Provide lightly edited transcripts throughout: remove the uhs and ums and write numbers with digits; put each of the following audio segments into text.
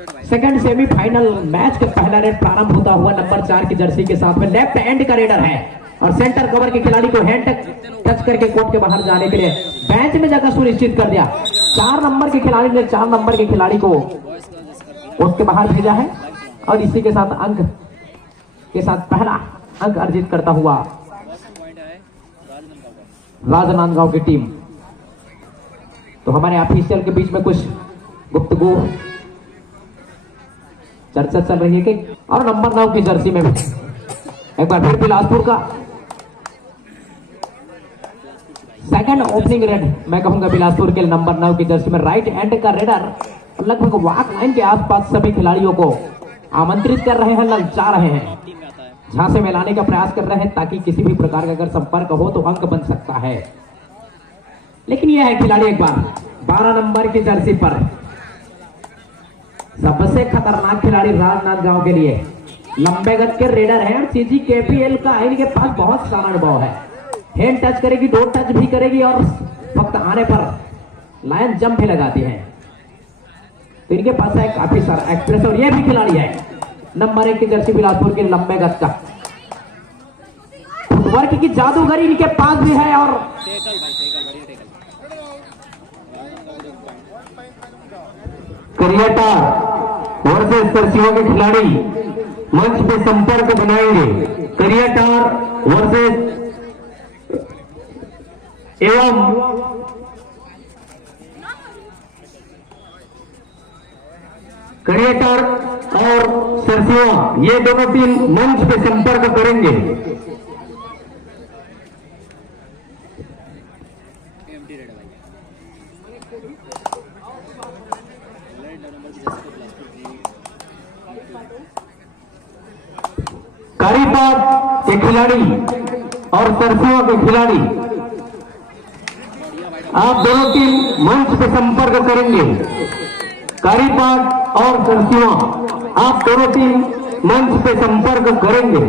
Second semifinal match का पहला red प्रारंभ होता हुआ नंबर 4 की जर्सी के साथ में लेफ्ट एंड का रेडर है और सेंटर कवर के खिलाड़ी को हैंड टच करके कोर्ट के बाहर जाने के लिए बेंच में जगह सुनिश्चित कर दिया। 4 नंबर के खिलाड़ी ने 4 नंबर के खिलाड़ी को कोर्ट के बाहर भेजा है और इसी के साथ अंक के साथ पहला अंक अर्जित करता हुआ राजनांदगांव की टीम। तो हमारे ऑफिशियल के बीच में कुछ गुफ्तगू चर्चा चल रही है कि और नंबर 9 की जर्सी में भी एक बार फिर बिलासपुर का सेकंड ओपनिंग रेड मैं कहूंगा बिलासपुर के नंबर 9 की जर्सी में राइट एंड का रेडर लगभग वॉक लाइन के आसपास सभी खिलाड़ियों को आमंत्रित कर रहे हैं, ललचा रहे हैं, झांसे में लाने का प्रयास कर रहे हैं ताकि किसी भी प्रकार का अगर संपर्क हो तो अंक बन सकता है। लेकिन यह है खिलाड़ी एक बार 12 नंबर की जर्सी पर सबसे खतरनाक खिलाड़ी राजनांदगांव के लिए लंबे गज के रेडर हैं और सीजी केपीएल का इनके पास बहुत सारा अनुभव है। हैंड टच करेगी, दो टच भी करेगी और वक्त आने पर लायन जंप भी लगाती है। तो इनके पास है काफी सारा एक्सप्रेस और यह भी खिलाड़ी है नंबर 1 की जर्सी बिलासपुर के लंबे गज का फुटवर्क की जादूगरी इनके पास भी है और करियाटा वर्सेस सरसिया के खिलाड़ी मंच पे संपर्क बनाएंगे। करियाटार वर्सेस एवं करियाटार और सरसिया ये दोनों टीम मंच पे संपर्क करेंगे। कारीपाट के खिलाड़ी और सरसिया के खिलाड़ी आप दोनों टीम मंच पे संपर्क करेंगे। कारीपाट और सरसिया आप दोनों टीम मंच पे संपर्क करेंगे।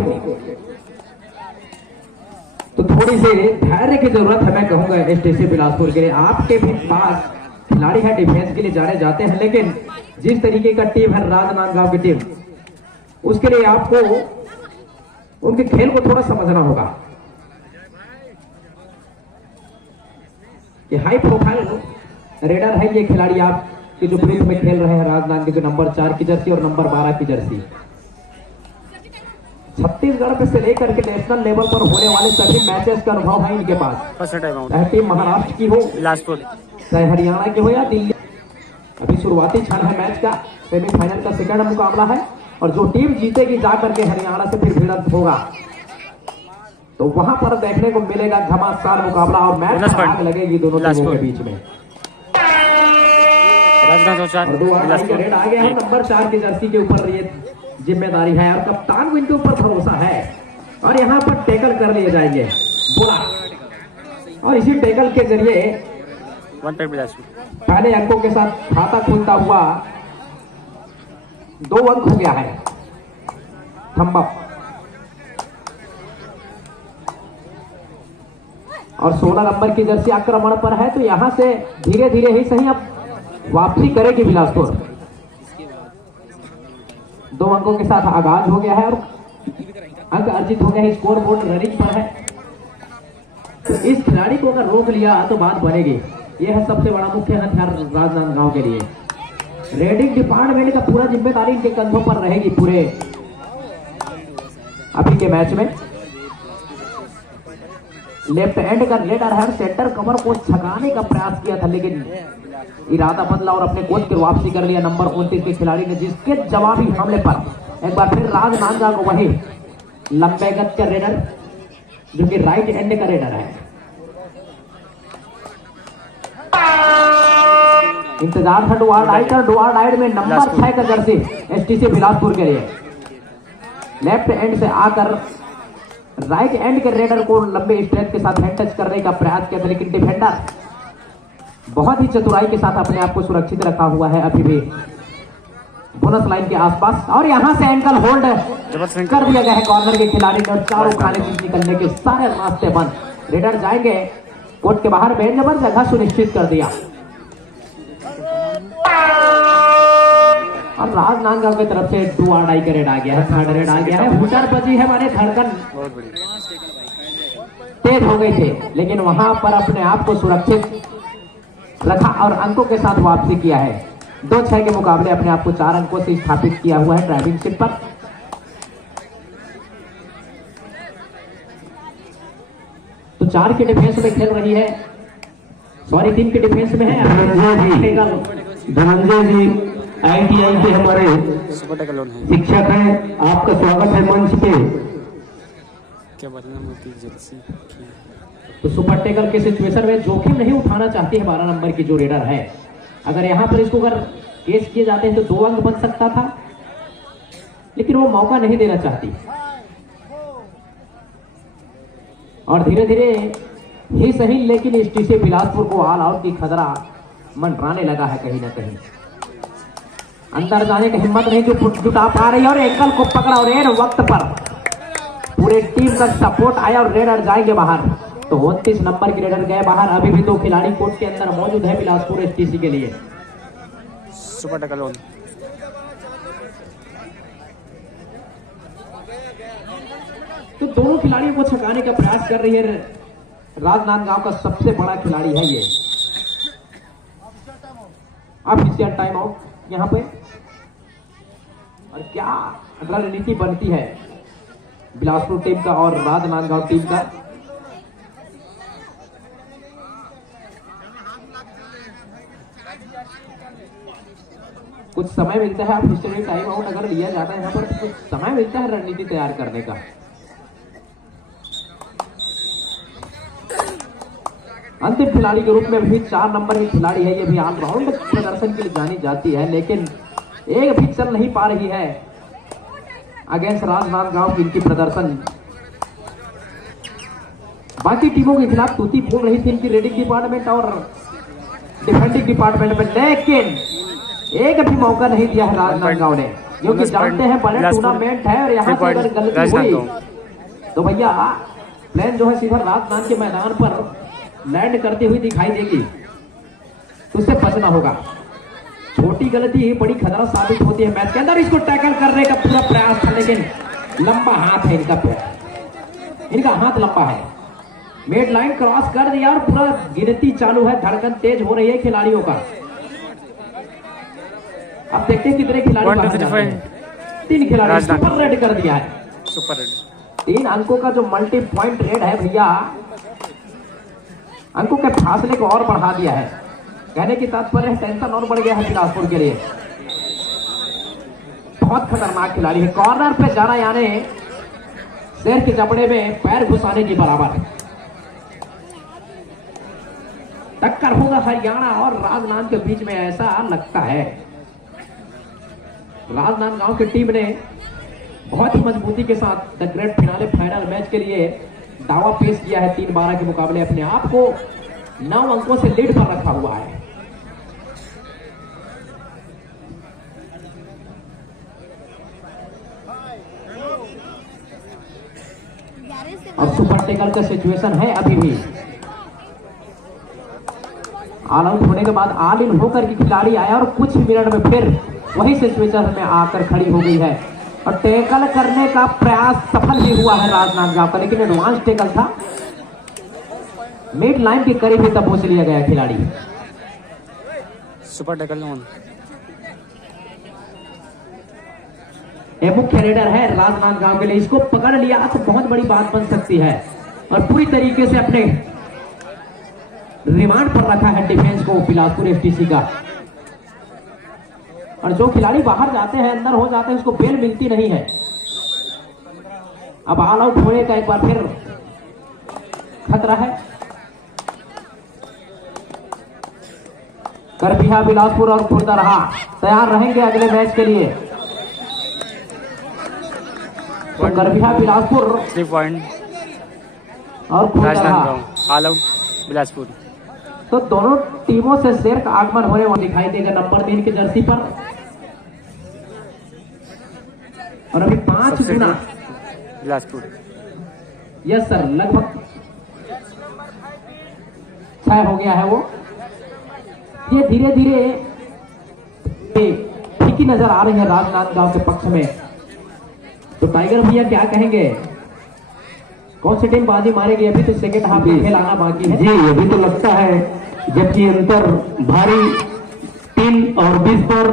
तो थोड़ी सी धैर्य की जरूरत है मैं कहूंगा एसटीसी बिलासपुर के लिए। आपके भी पास खिलाड़ी है डिफेंस के लिए जाने जाते हैं, लेकिन जिस तरीके का टीम है राजनांदगांव की टीम उसके लिए आपको उनके खेल को थोड़ा समझना होगा कि हाई प्रोफाइल रेडर है ये खिलाड़ी आपके जो ग्रुप में खेल रहे हैं राजनांदगांव के नंबर 4 की जर्सी और नंबर 12 की जर्सी। छत्तीसगढ़ पे से लेकर के नेशनल लेवल पर होने वाले सभी मैचेस का अनुभव है इनके पास, चाहे टीम महाराष्ट्र की हो, बिलासपुर, चाहे हरियाणा की हो या दिल्ली। अभी शुरुआती क्षण है मैच का, सेमीफाइनल का सेकंड मुकाबला है और जो टीम जीतेगी जाकर के हरियाणा से फिर भिड़ंत होगा तो वहां पर देखने को मिलेगा घमासान मुकाबला और मैच आग लगेगी दोनों टीमों के बीच में। रेड आ गया है नंबर 4 की जर्सी के ऊपर, ये जिम्मेदारी है और कप्तान को इनके ऊपर भरोसा है और यहाँ पर टैकल कर लिए जाएंगे बोला और इसी टैकल के जरिए पहले अंकों के साथ खाता खुलता हुआ 2 अंक हो गया है। थंब अप और 16 नंबर की जर्सी आक्रमण पर है तो यहां से धीरे धीरे ही सही अब वापसी करेगी बिलासपुर। 2 अंकों के साथ आगाज हो गया है और अंक अर्जित हो गया है, स्कोर बोर्ड रनिंग पर है। तो इस खिलाड़ी को अगर रोक लिया तो बात बनेगी। यह है सबसे बड़ा मुख्य हथियार राजनांदगांव के लिए। रेडिंग डिपार्टमेंट का पूरा जिम्मेदारी इनके कंधों पर रहेगी पूरे अभी के मैच में। लेफ्ट एंड का रेडर है, सेंटर कवर को छकाने का प्रयास किया था लेकिन इरादा बदला और अपने कोच की वापसी कर लिया नंबर 29 के खिलाड़ी ने, जिसके जवाबी हमले पर एक बार फिर राजनांदगांव को वही लंबे गज का रेडर जो कि राइट एंड का रेडर है। इंतजार था डुआर डाइड में नंबर 6 का जर्सी एसटीसी बिलासपुर के लिए। लेफ्ट एंड से आकर राइट एंड के रेडर को लंबे स्ट्रेच के साथ हैंड टच करने का प्रयास किया था लेकिन डिफेंडर बहुत ही चतुराई के साथ अपने आप को सुरक्षित रखा हुआ है अभी भी बोनस लाइन के आसपास। और यहां से एंकल होल्ड कर दिया गया है कॉर्नर के खिलाड़ी ने और चारों खाने से निकलने के सारे रास्ते बंद। रेडर जाएंगे कोर्ट के बाहर, बेंच पर जगह सुनिश्चित कर दिया और राजनांदगांव की तरफ से 2 आड़ाई का रेड आ गया है, 3rd रेड आ गया है। हुटर बजी है, माने धड़कन बहुत बढ़िया। तेज हो गई थे, लेकिन वहां पर अपने आप को सुरक्षित रखा और अंकों के साथ वापसी किया है। 2-6 के मुकाबले अपने आप को 4 अंकों से स्थापित किया हुआ है ड्राइविंग सीट पर। तो 4 के डिफेंस में खेल रही है, सॉरी 3 के डिफेंस में है धनंजय जी ITI के हमारे सुपर टैकल ऑन है। शिक्षक हैं, आपका स्वागत है मंच पे। क्या बदनाम होती है जर्सी। तो सुपर टेकल के सिचुएशन में जोखिम नहीं उठाना चाहती है 12 नंबर की जो रेडर है। अगर यहां पर इसको अगर केस किए जाते हैं तो 2 अंक बन सकता था, लेकिन वो मौका नहीं देना चाहती और धीरे धीरे ही सही, लेकिन STC बिलासपुर को ऑल आउट की खतरा मंडराने लगा है कहीं ना कहीं। अंदर जाने की हिम्मत नहीं जुटा पा रही और एंकल को पकड़ा और रेड वक्त पर पूरे टीम का सपोर्ट आया और रेडर जाएंगे बाहर। तो 29 नंबर की रेडर गए बाहर। अभी भी 2 खिलाड़ी कोर्ट के अंदर मौजूद है बिलासपुर STC के लिए। Super tackle on. तो दोनों खिलाड़ियों को छकाने का प्रयास कर रही है राजनांदगांव का सबसे बड़ा खिलाड़ी है ये। ऑफिशियल टाइम आउट यहां पे, और क्या रणनीति बनती है बिलासपुर टीम का और राजनांदगांव टीम का। कुछ समय मिलता है, आप हिस्ट्री टाइम आउट अगर लिया जाता है यहाँ पर, कुछ समय मिलता है रणनीति तैयार करने का। अंतिम खिलाड़ी के रूप में भी 4 नंबर की खिलाड़ी है, ये भी ऑलराउंड प्रदर्शन के लिए जानी जाती है, लेकिन एक भी चल नहीं पा रही है अगेंस्ट राजनांदगांव की इनकी प्रदर्शन। बाकी टीमों के खिलाफ तूती बोल रही थी इनकी रेडिंग डिपार्टमेंट और डिफेंडिंग डिपार्टमेंट में, लेकिन एक भी मौका नहीं दिया है राजनांदगांव ने, क्योंकि जानते हैं बड़े टूर्नामेंट है और यहाँ से अगर गलती हुई तो भैया प्लेन जो है सीधा राजनांद के मैदान पर लैंड करती हुई दिखाई देगी, तो उससे बचना होगा। छोटी गलती ही बड़ी खतरा साबित होती है मैच के अंदर। इसको टैकल करने का पूरा प्रयास था, लेकिन लंबा हाथ है इनका हाथ लंबा है। मिड लाइन क्रॉस कर दिया और पूरा गिनती चालू है, धड़कन तेज हो रही है खिलाड़ियों का। अब देखते हैं कितने खिलाड़ी बाहर जाते हैं। 3 खिलाड़ी सुपर रेड कर दिया है, सुपर रेड। 3 अंकों का जो मल्टी पॉइंट रेड है भैया, अंकों के फासले को और बढ़ा दिया है। कहने की तात्पर्य टेंशन और बढ़ गया है बिलासपुर के लिए। बहुत खतरनाक खिलाड़ी है, कॉर्नर पे जाना यानी शेर के जबड़े में पैर घुसाने की बराबर। टक्कर होगा हरियाणा और राजनांद के बीच में, ऐसा लगता है। राजनांदगांव की टीम ने बहुत ही मजबूती के साथ the great finale final match के लिए दावा पेश किया है। 3-12 के मुकाबले अपने आप को 9 अंकों से लीड पर रखा हुआ है। और सुपर टेकल का सिचुएशन है अभी भी। ऑल आउट होने के बाद ऑल इन होकर के खिलाड़ी आया और कुछ मिनट में फिर वही सिचुएशन में आकर खड़ी हो गई है और टैकल करने का प्रयास सफल भी हुआ है राजनांदगांव का, लेकिन एडवांस टैकल था। मिड लाइन के करीब ही तब पहुंच लिया गया खिलाड़ी। Super tackle on. ये मुख्य रेडर है राजनांदगांव के लिए, इसको पकड़ लिया तो बहुत बड़ी बात बन सकती है और पूरी तरीके से अपने रिमांड पर रखा है डिफेंस को बिलासपुर STC का। और जो खिलाड़ी बाहर जाते हैं, अंदर हो जाते हैं, उसको बेल मिलती नहीं है। अब ऑल आउट होने का एक बार फिर खतरा है। करबिहा बिलासपुर और खुर्दरहा तैयार रहेंगे अगले मैच के लिए। तो करबिहा बिलासपुर 3 पॉइंट और खुर्दरहा राजनांदगांव ऑल आउट बिलासपुर। तो दोनों टीमों से शेर का आगमन होने वाला दिखाई देगा नंबर 3 की जर्सी पर। और अभी 5 गुना बिलासपुर। यस सर, लगभग 6 हो गया है वो। ये धीरे धीरे फीकी नजर आ रही है राजनांदगांव के पक्ष में। तो टाइगर भैया क्या कहेंगे, कौन सी टीम बाजी मारेगी? अभी तो सेकेंड हाफ में खेल आना बाकी है। जी अभी तो लगता है जबकि अंतर भारी 3 और 20 पर।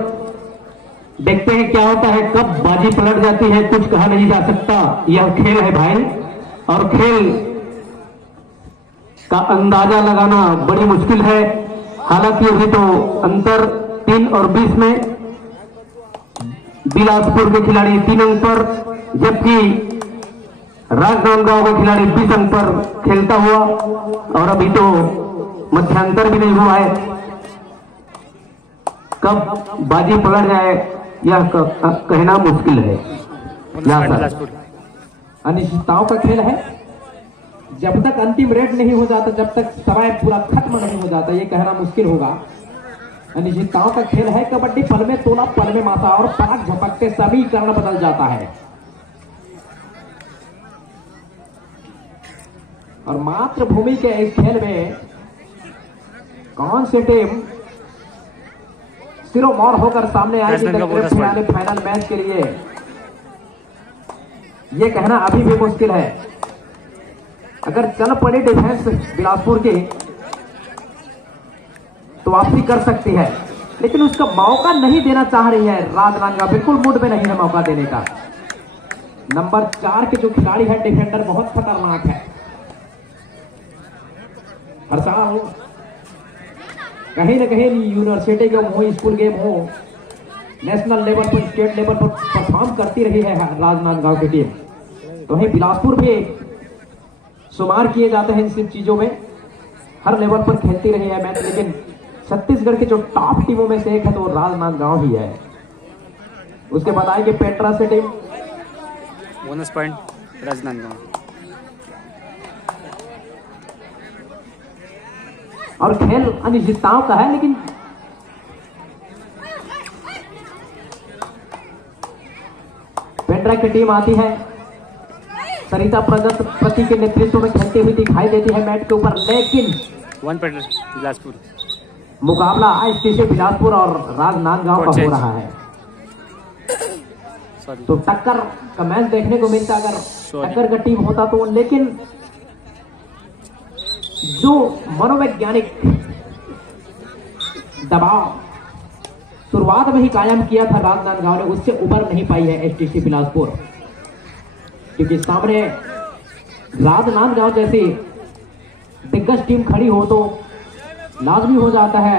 देखते हैं क्या होता है, कब बाजी पलट जाती है, कुछ कहा नहीं जा सकता। यह खेल है भाई, और खेल का अंदाजा लगाना बड़ी मुश्किल है। हालांकि अभी तो अंतर 3 और 20 में बिलासपुर के खिलाड़ी 3 अंक पर, जबकि राजनांदगांव का खिलाड़ी 20 अंक पर खेलता हुआ, और अभी तो मध्यांतर भी नहीं हुआ है। कब बाजी पलट जाए यह कहना मुश्किल है। बिलासपुर। अनिश्चितताओं का खेल है, जब तक अंतिम रेड नहीं हो जाता, जब तक समय पूरा खत्म नहीं हो जाता, ये कहना मुश्किल होगा। अनिश्चितताओं का खेल है, कबड्डी पल में तोला पल में माता, और पलक झपकते समीकरण बदल जाता है। और मातृभूमि के इस खेल में कौन सी टीम सिरोमौर होकर सामने आएगी फाइनल मैच के लिए, ये कहना अभी भी मुश्किल है। अगर चल पड़ी डिफेंस बिलासपुर की तो वापसी कर सकती है, लेकिन उसका मौका नहीं देना चाह रही है राजनांदगांव, बिल्कुल मूड में नहीं है मौका देने का। नंबर 4 के जो खिलाड़ी है डिफेंडर बहुत खतरनाक है। हर साल कहीं न कहीं यूनिवर्सिटी गेम हो, स्कूल गेम हो, नेशनल लेवल पर, स्टेट लेवल पर परफॉर्म करती रही है राजनांदगांव की टीम। तो वहीं बिलासपुर भी शुमार किए जाते हैं इन सब चीजों में, हर लेवल पर खेलती रही है मैच, लेकिन छत्तीसगढ़ के जो टॉप टीमों में से एक है तो राजनांदगांव ही है। उसके बाद आएगी पेट्रा से टीम, बोनस पॉइंट राजनांदगांव। और खेल अनिश्चितताओं का है, लेकिन पेट्रा की टीम आती है, सरिता प्रगति के नेतृत्व में खेलती हुई दिखाई देती है मैच के ऊपर, लेकिन 1 पॉइंट बिलासपुर। मुकाबला एसटीसी बिलासपुर और राजनांदगांव का हो रहा है। तो टक्कर का मैच देखने को मिलता अगर टक्कर का टीम होता तो, लेकिन जो मनोवैज्ञानिक दबाव शुरुआत में ही कायम किया था राजनांदगांव ने, उससे उबर नहीं पाई है एसटीसी बिलासपुर, क्योंकि सामने राजनांदगांव जैसी दिग्गज टीम खड़ी हो तो लाजमी हो जाता है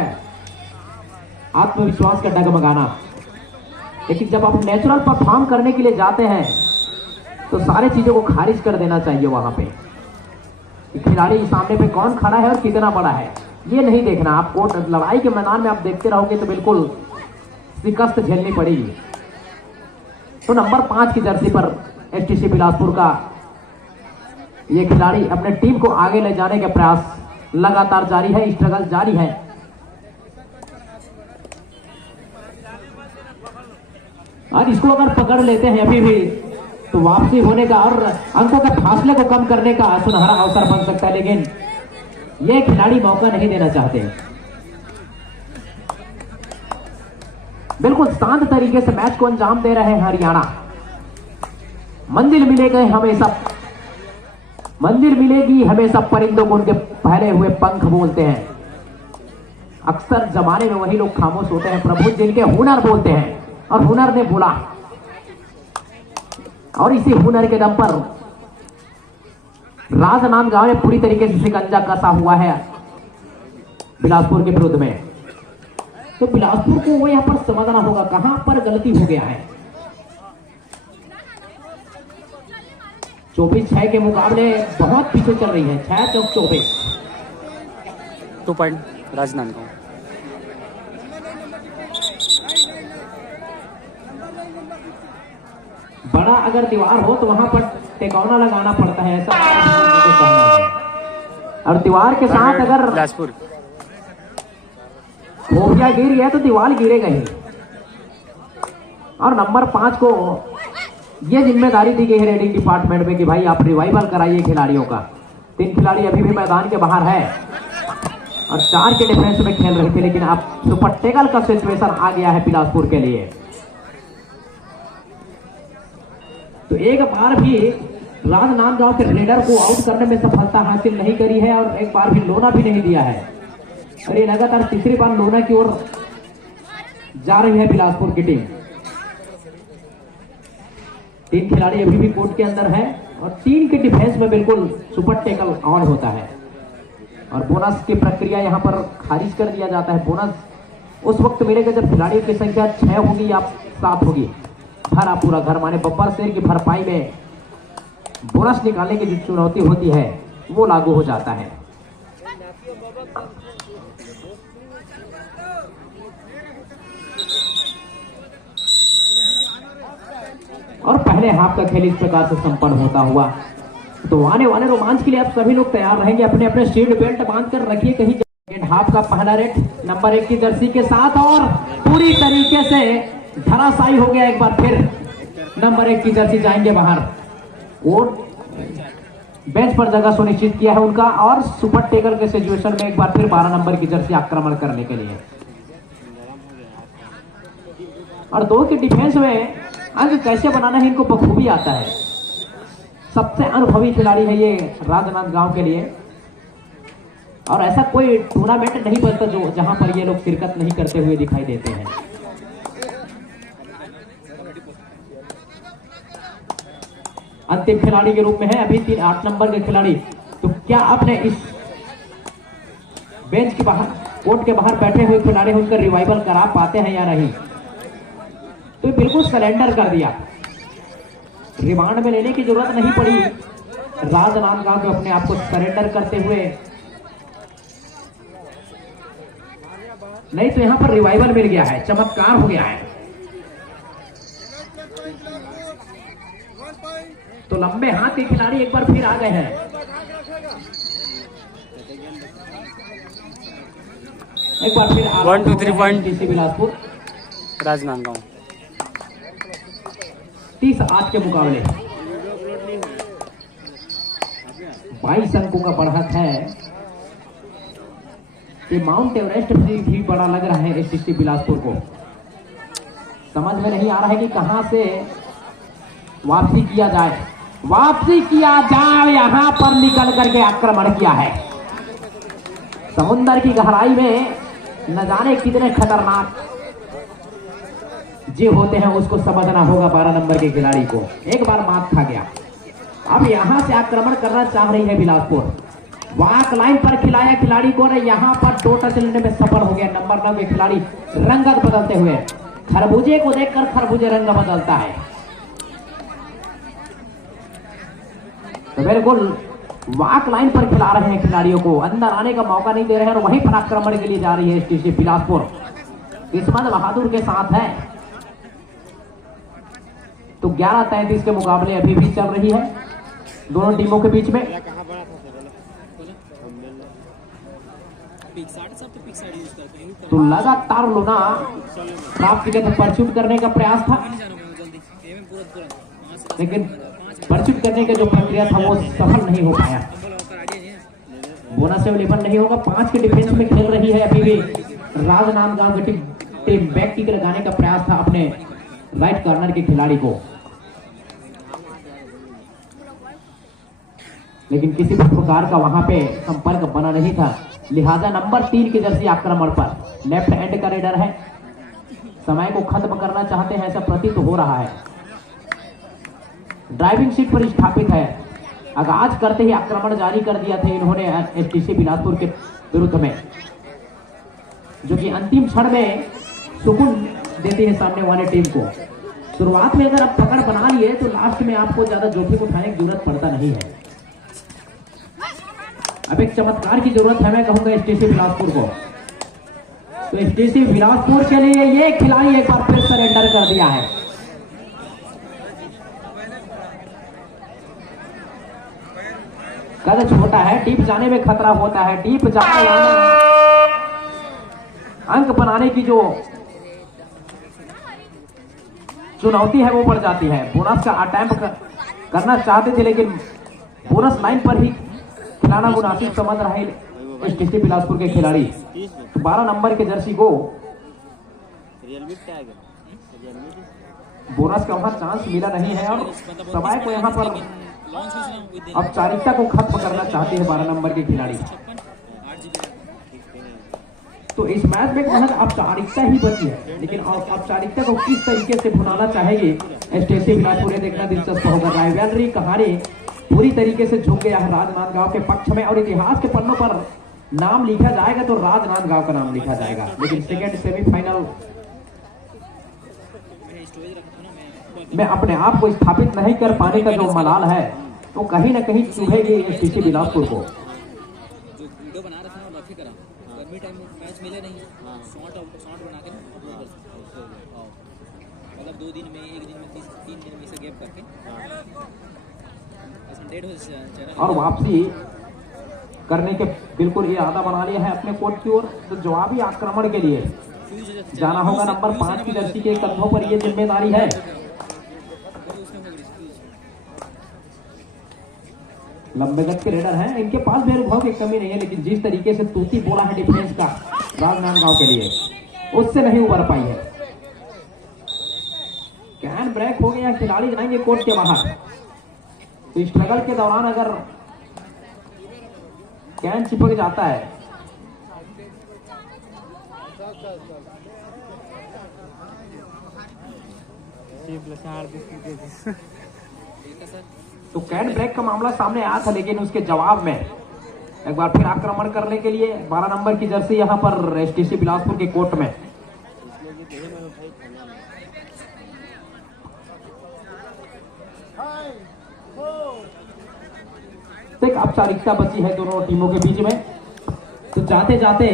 आत्मविश्वास का डगमगाना। लेकिन जब आप नेचुरल परफॉर्म करने के लिए जाते हैं तो सारे चीजों को खारिज कर देना चाहिए। वहां पे खिलाड़ी सामने पे कौन खड़ा है और कितना बड़ा है ये नहीं देखना आपको। लड़ाई के मैदान में आप देखते रहोगे तो बिल्कुल शिकस्त झेलनी पड़ेगी। तो नंबर 5 की जर्सी पर एसटीसी बिलासपुर का ये खिलाड़ी अपने टीम को आगे ले जाने के प्रयास लगातार जारी है, स्ट्रगल जारी है। और इसको अगर पकड़ लेते हैं अभी भी तो वापसी होने का और अंकों के फासले को कम करने का सुनहरा अवसर बन सकता है, लेकिन ये खिलाड़ी मौका नहीं देना चाहते। बिल्कुल शांत तरीके से मैच को अंजाम दे रहे हैं हरियाणा। मंजिल मिलेगी हमेशा परिंदों को उनके फैले हुए पंख बोलते हैं। अक्सर जमाने में वही लोग खामोश होते हैं प्रभु जिनके हुनर बोलते हैं, और हुनर ने बोला, और इसी हुनर के दम पर राजनांदगांव ने पूरी तरीके से शिकंजा कसा हुआ है बिलासपुर के विरुद्ध में। तो बिलासपुर को वो यहां पर समझना होगा कहां पर गलती हो गया है। 24-6 के मुकाबले बहुत पीछे चल रही है, 6-24। 2 पॉइंट राजनांदगांव। बड़ा अगर दीवार हो तो वहां पर टेकौना लगाना पड़ता है, ऐसा है। और दीवार के साथ अगर बिलासपुर खोफिया गिर गया तो दीवार गिरेगा ही। और नंबर 5 को ये जिम्मेदारी दी गई है रेडिंग डिपार्टमेंट में कि भाई आप रिवाइवल कराइए खिलाड़ियों का। 3 खिलाड़ी अभी भी मैदान के बाहर है और 4 के डिफेंस में खेल रहे थे, लेकिन अब सुपर टेकल का सिचुएशन आ गया है बिलासपुर के लिए। तो एक बार भी राजनांदगांव के रेडर को आउट करने में सफलता हासिल नहीं करी है और एक बार भी लोना भी नहीं दिया है और ये लगातार तीसरी बार लोना की ओर जा रही है बिलासपुर की टीम। 3 खिलाड़ी अभी भी कोर्ट के अंदर है और 3 के डिफेंस में बिल्कुल सुपर टैकल ऑन होता है और बोनस की प्रक्रिया यहां पर खारिज कर दिया जाता है। बोनस उस वक्त मिलेगा जब खिलाड़ियों की संख्या 6 होगी या 7 होगी। भरा पूरा घर माने बब्बर शेर की भरपाई में बोनस निकालने की जो चुनौती होती है वो लागू हो जाता है। और पहले हाफ का खेल इस प्रकार से संपन्न होता हुआ। तो आने वाले रोमांच के लिए आप सभी लोग तैयार रहेंगे, अपने अपने सीट बेल्ट बांध कर रखिए कहीं। हाफ का पहला रेड नंबर 1 की जर्सी के साथ और पूरी तरीके से धराशायी हो गया। एक बार फिर नंबर 1 की जर्सी जाएंगे बाहर और बेंच पर जगह सुनिश्चित किया है उनका और सुपर टेकर के सिचुएशन में एक बार फिर 12 नंबर की जर्सी आक्रमण करने के लिए। और 2 के डिफेंस में अंक कैसे बनाना है इनको बखूबी आता है। सबसे अनुभवी खिलाड़ी है ये राजनांदगांव के लिए और ऐसा कोई टूर्नामेंट नहीं बनता जो जहां पर ये लोग शिरकत नहीं करते हुए दिखाई देते हैं। अंतिम खिलाड़ी के रूप में है अभी 8 नंबर के खिलाड़ी। तो क्या आपने इस बेंच के बाहर कोर्ट के बाहर बैठे हुए खिलाड़ी उनका रिवाइवल करा पाते हैं या नहीं? तो बिल्कुल सरेंडर कर दिया, रिमांड में लेने की जरूरत नहीं पड़ी। राजनांदगांव को अपने आप को सरेंडर करते हुए नहीं तो यहां पर रिवाइवल मिल गया है, चमत्कार हो गया है। तो लंबे हाथ के खिलाड़ी एक बार फिर आ गए हैं। एक बार फिर 1 2 3 पॉइंट डीसी बिलासपुर राजनांदगांव 30-8 के मुकाबले 22 अंकों का बढ़त है। ये माउंट एवरेस्ट भी बड़ा लग रहा है एसटीसी बिलासपुर को। समझ में नहीं आ रहा है कि कहां से वापसी किया जाए। यहां पर निकल करके आक्रमण किया है। समुद्र की गहराई में न जाने कितने खतरनाक जीव होते हैं, उसको समझना होगा 12 नंबर के खिलाड़ी को। एक बार मात खा गया, अब यहां से आक्रमण करना चाह रही है बिलासपुर। वाक लाइन पर खिलाया खिलाड़ी को, यहां पर 2 टच लेने में सफल हो गया नंबर 9 के खिलाड़ी। रंगत बदलते हुए खरबूजे को देखकर खरबूजे रंग बदलता है। तो बिल्कुल वाक लाइन पर खिला रहे हैं खिलाड़ियों को, अंदर आने का मौका नहीं दे रहे हैं और वहीं पर आक्रमण के लिए जा रही है एसटीसी बिलासपुर। किस्मत बहादुर के साथ है। तो 11-33 के मुकाबले अभी भी चल रही है दोनों टीमों के बीच में। तो लगातार लोना प्राप्त के परस्यूट करने का प्रयास था, लेकिन परस्यूट करने का जो प्रक्रिया था वो सफल नहीं हो पाया। बोनस से लेवल नहीं होगा। 5 के डिफेंस में खेल रही है अभी भी राजनांदगांव की टीम। बैक किक लगाने का प्रयास था अपने राइट कॉर्नर के खिलाड़ी को, लेकिन किसी भी प्रकार का वहां पे संपर्क बना नहीं था। लिहाजा नंबर 3 की जर्सी आक्रमण पर लेफ्ट हैंड का रेडर है। समय को खत्म करना चाहते हैं ऐसा प्रतीत हो रहा है। ड्राइविंग सीट पर स्थापित है। आगाज करते ही आक्रमण जारी कर दिया था इन्होंने एसटीसी बिलासपुर के विरुद्ध में, जो कि अंतिम क्षण में सुकून देती है सामने वाले टीम को। शुरुआत में अगर आप पकड़ बना लिए तो लास्ट में आपको ज्यादा जोखिम उठाने की जरूरत पड़ता नहीं है। अब एक चमत्कार की जरूरत है, मैं कहूंगा एसटीसी बिलासपुर को। तो एसटीसी बिलासपुर के लिए ये खिलाड़ी एक बार फिर सरेंडर कर दिया है। कद छोटा है, डीप जाने में खतरा होता है। डीप जाने अंक बनाने की जो चुनौती है वो बढ़ जाती है। बोनस का अटेम्प्ट करना चाहते थे, लेकिन बोनस लाइन पर ही खिलाना मुनासिब समझ रहे एसटीसी बिलासपुर के खिलाड़ी। तो 12 नंबर के जर्सी को बोनस का वहां चांस मिला नहीं है और सवाई को यहाँ पर औपचारिकता को खत्म करना चाहते हैं 12 नंबर के खिलाड़ी। तो इस मैच में महज औपचारिकता ही बची है, लेकिन औपचारिकता को किस तरीके से भुनाना चाहेगी स्टेसी बिलासपुर, देखना दिलचस्प होगा। राइवलरी कहानी पूरी तरीके से झुक गया है राजनांदगांव के पक्ष में और इतिहास के पन्नों पर नाम लिखा जाएगा तो राजनांदगांव का नाम लिखा जाएगा। लेकिन सेकेंड सेमीफाइनल में अपने आप को स्थापित नहीं कर पाने का जो मलाल है वो कहीं ना कहीं चुभेगी एसटीसी बिलासपुर को। वीडियो बना रहा था मैं बात करा गर्मी टाइम में मैच मिले नहीं, शॉट बना के मतलब 2 दिन में 1 दिन में 3 दिन में इसे गैप करके और वापसी करने के बिल्कुल इरादा बना लिया है अपने कोर्ट की ओर। तो जवाबी आक्रमण के लिए जाना होगा। नंबर 5 की जर्सी के कंधों पर यह जिम्मेदारी है। लंबे गज के रेडर हैं, इनके पास भी अनुभव की कमी नहीं है, लेकिन जिस तरीके से तूती बोला है डिफेंस का राजनांदगांव के लिए उससे नहीं उबर पाई है। कैन ब्रेक हो गया, खिलाड़ी जाएंगे कोर्ट के बाहर। तो स्ट्रगल के दौरान अगर कैन चिपक जाता है तो कैन ब्रेक का मामला सामने आया था, लेकिन उसके जवाब में एक बार फिर आक्रमण करने के लिए 12 नंबर की जर्सी यहां पर एसटीसी बिलासपुर के कोर्ट में। एक औपचारिकता बची है दोनों टीमों के बीच में। तो जाते जाते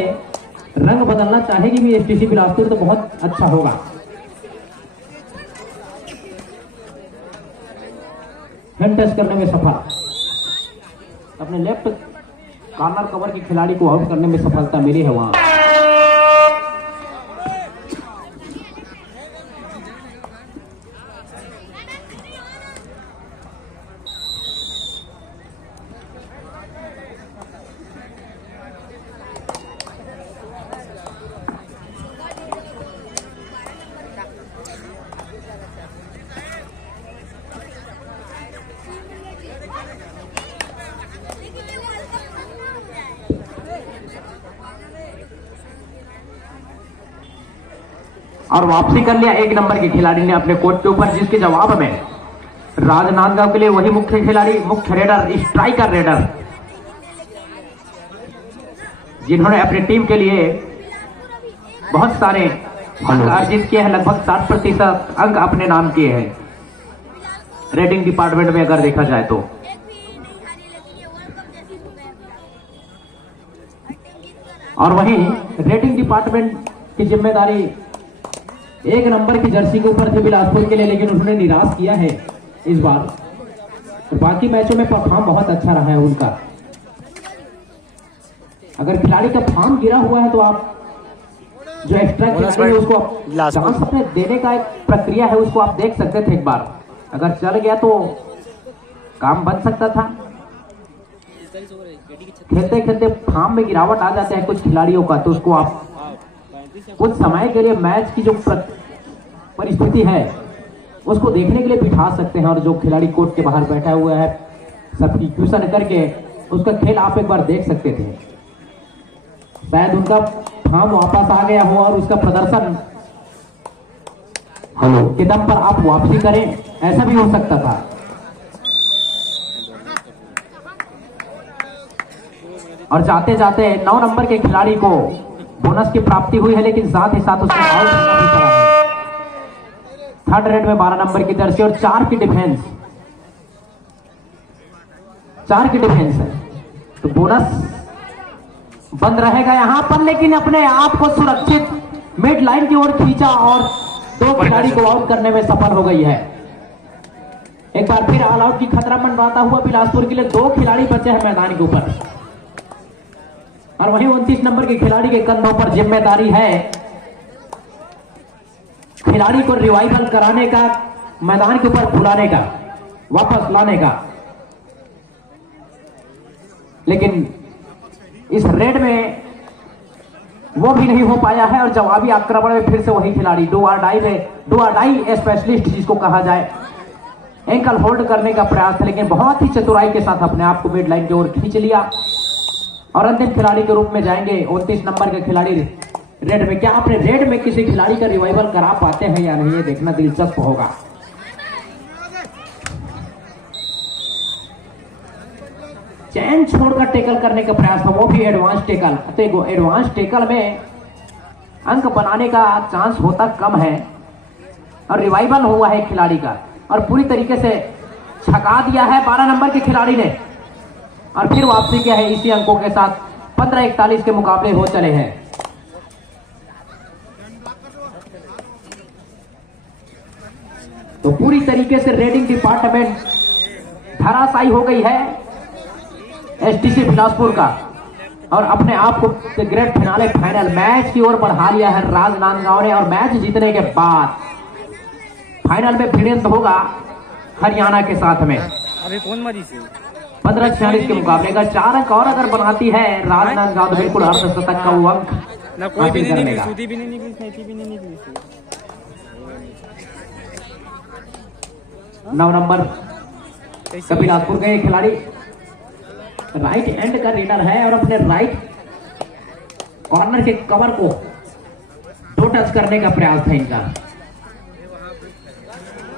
रंग बदलना चाहेगी भी एसटीसी बिलासपुर तो बहुत अच्छा होगा। हैंड टच करने में सफल, अपने लेफ्ट कॉर्नर कवर के खिलाड़ी को आउट करने में सफलता मिली है वहां। और वापसी कर लिया 1 नंबर के खिलाड़ी ने अपने कोर्ट के ऊपर, जिसके जवाब में राजनांदगांव के लिए वही मुख्य खिलाड़ी, मुख्य रेडर, स्ट्राइकर रेडर, जिन्होंने अपनी टीम के लिए बहुत सारे अंक अर्जित किए हैं, लगभग 60% अंक अपने नाम किए हैं रेटिंग डिपार्टमेंट में अगर देखा जाए तो। और वहीं रेटिंग डिपार्टमेंट की जिम्मेदारी 1 नंबर की जर्सी के ऊपर थे बिलासपुर के लिए, लेकिन उन्होंने निराश किया है इस बार। तो बाकी मैचों में परफॉर्म बहुत अच्छा रहा है उनका। अगर खिलाड़ी का फॉर्म गिरा हुआ है तो आप जो एक्स्ट्रा खिलाड़ी है उसको चांस अपने देने का एक प्रक्रिया है, उसको आप देख सकते थे एक बार। अगर चल गया तो काम बन सकता था। खेलते खेलते फॉर्म में गिरावट आ जाता है कुछ खिलाड़ियों का, तो उसको आप कुछ समय के लिए मैच की जो परिस्थिति है उसको देखने के लिए बिठा सकते हैं। और जो खिलाड़ी कोर्ट के बाहर बैठा हुआ है सब्स्टिट्यूशन करके उसका खेल आप एक बार देख सकते थे। शायद उनका फॉर्म वापस आ गया हो और उसका प्रदर्शन के दम पर आप वापसी करें, ऐसा भी हो सकता था। और जाते जाते 9 नंबर के खिलाड़ी को बोनस की प्राप्ति हुई है, लेकिन साथ ही साथ उसने आउट भी करा है। 3rd रेड में 12 नंबर की जर्सी और 4 की डिफेंस है। तो बोनस बंद रहेगा यहां पर, लेकिन अपने आप को सुरक्षित मिड लाइन की ओर खींचा और 2 खिलाड़ी को आउट करने में सफल हो गई है। एक बार फिर ऑल आउट की खतरा मंडराता हुआ बिलासपुर के लिए 2 खिलाड़ी बचे हैं मैदान के ऊपर। और वहीं 29 नंबर के खिलाड़ी के कंधों पर जिम्मेदारी है खिलाड़ी को रिवाइवल कराने का, मैदान के ऊपर बुलाने का, वापस लाने का। लेकिन इस रेड में वो भी नहीं हो पाया है और जवाबी आक्रमण में फिर से वही खिलाड़ी डू और डाई स्पेशलिस्ट जिसको कहा जाए, एंकल होल्ड करने का प्रयास था, लेकिन बहुत ही चतुराई के साथ अपने आप को मिड लाइन की ओर खींच लिया और अंतिम खिलाड़ी के रूप में जाएंगे 29 नंबर के खिलाड़ी रेड में। क्या अपने रेड में किसी खिलाड़ी का रिवाइवल करा पाते हैं या नहीं, ये देखना दिलचस्प होगा। चैन छोड़कर टेकल करने का प्रयास था, वो भी एडवांस टेकल। तो एडवांस टेकल में अंक बनाने का चांस होता कम है और रिवाइवल हुआ है खिलाड़ी का और पूरी तरीके से छका दिया है 12 नंबर के खिलाड़ी ने और फिर वापसी किया है इसी अंकों के साथ। 15-41 के मुकाबले हो चले हैं। तो पूरी तरीके से रेडिंग डिपार्टमेंट धराशायी हो गई है एसटीसी बिलासपुर का और अपने आप को ग्रैंड फिनाले फाइनल मैच की ओर बढ़ा लिया है राजनांदगांव ने। और मैच जीतने के बाद फाइनल में भिड़ंत होगा हरियाणा के साथ में। अरे कौन मरी से 15-46 के मुकाबले का 4 अंक और अगर बनाती है राजनांदगांव तो बिल्कुल अर्धशतक का वो अंक ना कोई भी हासिल नहीं करने निकली, का। सूदी भी नहीं निकली, स्नैची भी नहीं निकली। 9 नंबर बिलासपुर के खिलाड़ी राइट एंड का रीडर है और अपने राइट कॉर्नर के कवर को 2 टच करने का प्रयास था इनका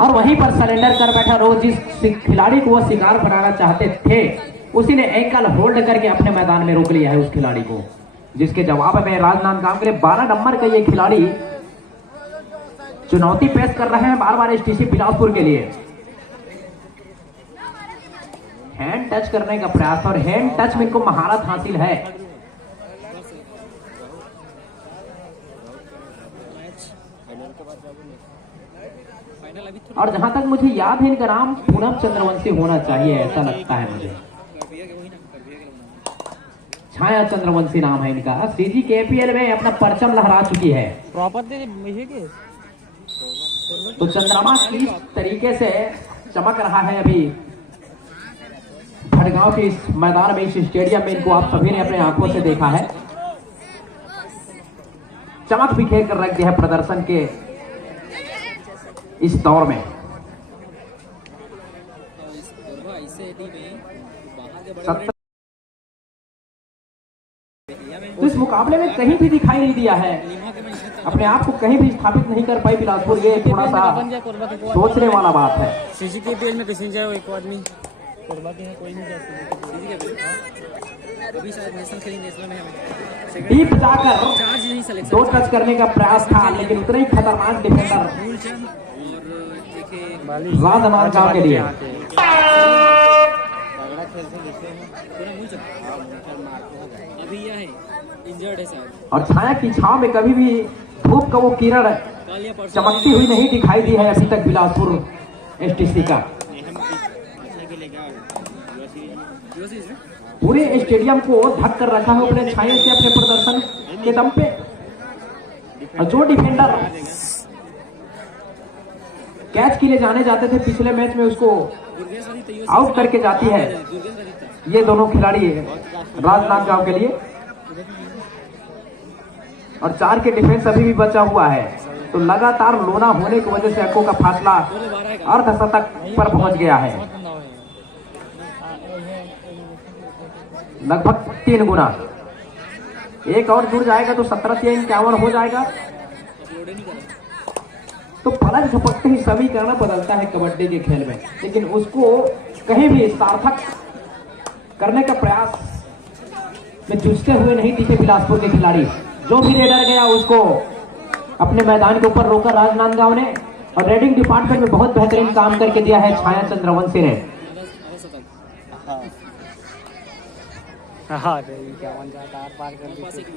और वहीं पर सरेंडर कर बैठा रोज जिस खिलाड़ी को वो शिकार बनाना चाहते थे उसी ने एंकल होल्ड करके अपने मैदान में रोक लिया है उस खिलाड़ी को, जिसके जवाब में राजनांदगांव के लिए 12 नंबर का ये खिलाड़ी चुनौती पेश कर रहे हैं बार-बार एसटीसी बिलासपुर के लिए। हैंड टच करने का प्रयास और हैंड टच में इनको महारत हासिल है। और जहां तक मुझे याद है इनका नाम पूनम चंद्रवंशी होना चाहिए, ऐसा लगता है मुझे। छाया चंद्रवंशी नाम है इनका। सीजी केपीएल में अपना परचम लहरा चुकी है। प्रॉपर तो चंद्रमा किस तरीके से चमक रहा है अभी भड़गांव के इस मैदान में, इस स्टेडियम में, इनको आप सभी ने अपने आंखों से देखा है। चमक बिखेर कर रख दिया है प्रदर्शन के इस दौर में। तो इस मुकाबले में कहीं भी दिखाई नहीं दिया है, अपने आप को कहीं भी स्थापित नहीं कर पाई बिलासपुर। ये थोड़ा सा सोचने वाला बात है। सीजीकेपीएल में किसी जाए एक आदमी कोई नहीं डीप जाकर 2 टच करने का प्रयास था, लेकिन उतना ही खतरनाक डिफेंडर राजनांदगांव के लिए। और छाया की छाव में कभी भी धूप का वो किरण चमकती हुई नहीं दिखाई दी है अभी तक बिलासपुर एसटीसी का। पूरे स्टेडियम को ढक कर रखा है अपने छाया से, अपने प्रदर्शन के दम पे। और जो डिफेंडर कैच के लिए जाने जाते थे पिछले मैच में, उसको आउट करके जाती है ये दोनों खिलाड़ी राजनांदगांव के लिए। और 4 के डिफेंस अभी भी बचा हुआ है, तो लगातार लोना होने की वजह से अंकों का फासला अर्धशतक पर पहुंच गया है, लगभग 3 गुना। एक और जुड़ जाएगा तो 17-51 हो जाएगा। तो पलक झपकते ही समीकरण बदलता है कबड्डी के खेल में, लेकिन उसको कहीं भी सार्थक करने का प्रयास में जूझते हुए नहीं दिखे बिलासपुर के खिलाड़ी। जो भी रेडर गया उसको अपने मैदान के ऊपर रोका राजनांदगांव ने। और रेडिंग डिपार्टमेंट में बहुत बेहतरीन काम करके दिया है छाया चंद्रवंशी ने।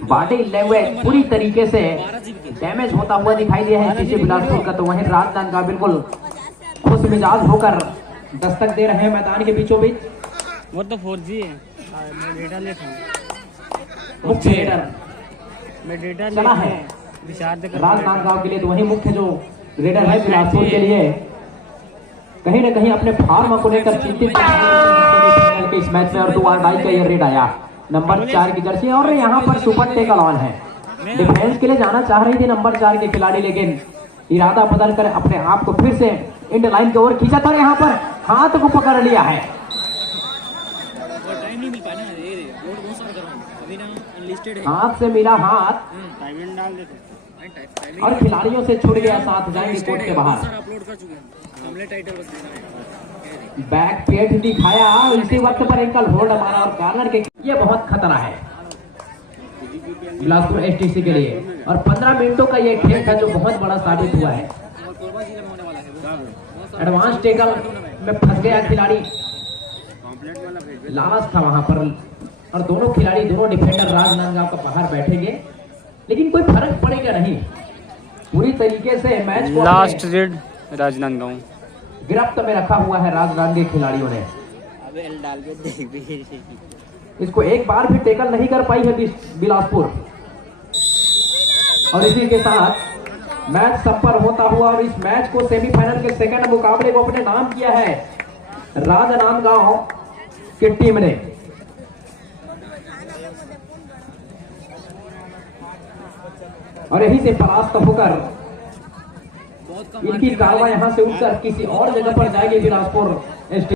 बॉडी लैंग्वेज पूरी तरीके से डैमेज होता हुआ दिखाई दिया है एसटीसी बिलासपुर का। तो वहीं राजनांदगांव बिल्कुल खुश मिजाज होकर दस्तक दे रहे हैं मैदान के बीचों बीच। वो तो 4G है। मुख्य रेडर चला है राजनांदगांव के लिए। तो वही मुख्य जो रेडर है बिलासपुर के लिए कहीं ना कहीं अपने फार्म को लेकर चिंतित के इस मैच में। और 2 डाई का ये रेड आया नंबर 4 की जर्सी और यहाँ पर सुपर टेकल ऑन है। डिफेंस के लिए जाना चाह रही थी नंबर 4 के खिलाड़ी, लेकिन इरादा बदल कर अपने आप को फिर से इंड लाइन की ओर खींचा था। यहाँ पर हाथ को पकड़ लिया है। टाइम नहीं मिल पाया ना, ये बोर्ड बहुत सारा कर रहा हूं अभी ना, अनलिस्टेड है। हाथ से मिला हाथ टाइमिंग डाल देते और खिलाड़ियों से छूट गया साथ, जाएंगे कोर्ट के बाहर। सर अपलोड कर चुके हैं, हमले टाइटल बस देना है। बैक पेट दिखाया और इसी वक्त पर एंकल होल्ड मारा और कॉर्नर के, ये बहुत खतरा है बिलासपुर एसटीसी के लिए। और 15 मिनटों का ये खेल था जो बहुत बड़ा साबित हुआ है। और कोरबा जिले में होने वाला है। एडवांस टेकल में फंस गया खिलाड़ी, लालच था वहां पर। और दोनों खिलाड़ी, दोनों डिफेंडर राजनांदगांव का बाहर बैठेंगे, लेकिन कोई फर्क पड़ेगा नहीं। पूरी तरीके से मैच को लास्ट रेड राजनांदगांव गिरफ्त में रखा हुआ है राजनांदगांव के खिलाड़ियों ने। अबे एल डाल के देख इसको एक बार भी टेकल नहीं कर पाई है बिलासपुर। और इसी के साथ मैच संपन्न होता हुआ और इस मैच को सेमीफाइनल के सेकंड मुकाबले को अपने नाम किया है राजनांदगांव की टीम ने। और यहीं से परास्त होकर इनकी कारवाई यहां से उठकर किसी और जगह पर जाएगी बिलासपुर।